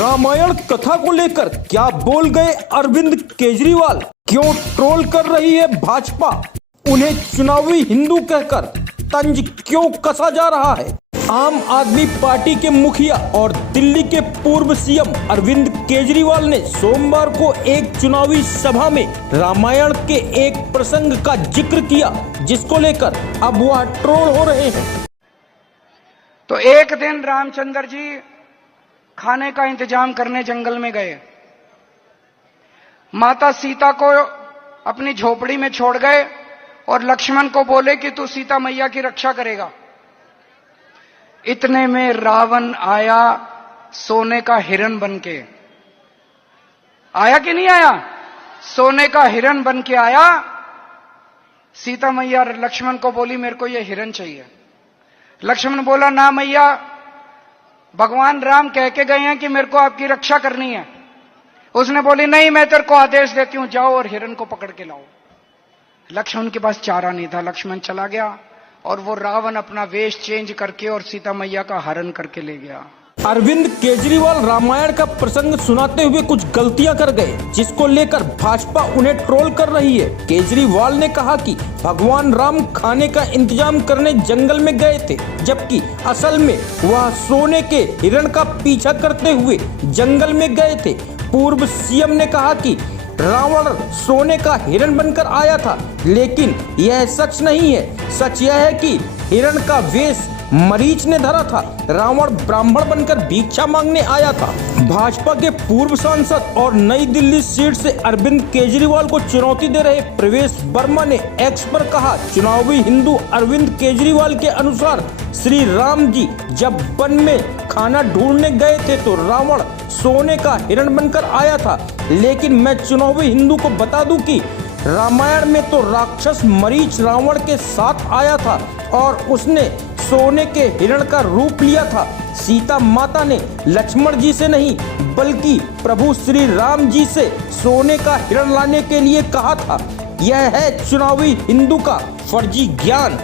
रामायण कथा को लेकर क्या बोल गए अरविंद केजरीवाल? क्यों ट्रोल कर रही है भाजपा? उन्हें चुनावी हिंदू कहकर तंज क्यों कसा जा रहा है? आम आदमी पार्टी के मुखिया और दिल्ली के पूर्व सीएम अरविंद केजरीवाल ने सोमवार को एक चुनावी सभा में रामायण के एक प्रसंग का जिक्र किया, जिसको लेकर अब वह ट्रोल हो रहे हैं। तो एक दिन रामचंद्र जी खाने का इंतजाम करने जंगल में गए। माता सीता को अपनी झोपड़ी में छोड़ गए और लक्ष्मण को बोले कि तू सीता मैया की रक्षा करेगा। इतने में रावण आया सोने का हिरण बनके। आया कि नहीं आया? सोने का हिरण बनके आया। सीता मैया लक्ष्मण को बोली मेरे को यह हिरण चाहिए। लक्ष्मण बोला ना मैया, भगवान राम कह के गए हैं कि मेरे को आपकी रक्षा करनी है। उसने बोली नहीं, मैं तेरे को आदेश देती हूं, जाओ और हिरण को पकड़ के लाओ। लक्ष्मण के पास चारा नहीं था। लक्ष्मण चला गया और वो रावण अपना वेश चेंज करके और सीता मैया का हरण करके ले गया। अरविंद केजरीवाल रामायण का प्रसंग सुनाते हुए कुछ गलतियां कर गए, जिसको लेकर भाजपा उन्हें ट्रोल कर रही है। केजरीवाल ने कहा कि भगवान राम खाने का इंतजाम करने जंगल में गए थे, जबकि असल में वह सोने के हिरण का पीछा करते हुए जंगल में गए थे। पूर्व सीएम ने कहा कि रावण सोने का हिरण बनकर आया था, लेकिन यह सच नहीं है। सच यह है कि हिरण का वेश मरीच ने धरा था। रावण ब्राह्मण बनकर भिक्षा मांगने आया था। भाजपा के पूर्व सांसद और नई दिल्ली सीट से अरविंद केजरीवाल को चुनौती दे रहे प्रवेश वर्मा ने एक्स पर कहा, चुनावी हिंदू अरविंद केजरीवाल के अनुसार श्री राम जी जब वन में खाना ढूंढने गए थे तो रावण सोने का हिरण बनकर आया था, लेकिन मैं चुनावी हिंदू को बता दूं कि रामायण में तो राक्षस मरीच रावण के साथ आया था और उसने सोने के हिरण का रूप लिया था। सीता माता ने लक्ष्मण जी से नहीं बल्कि प्रभु श्री राम जी से सोने का हिरण लाने के लिए कहा था। यह है चुनावी हिंदू का फर्जी ज्ञान।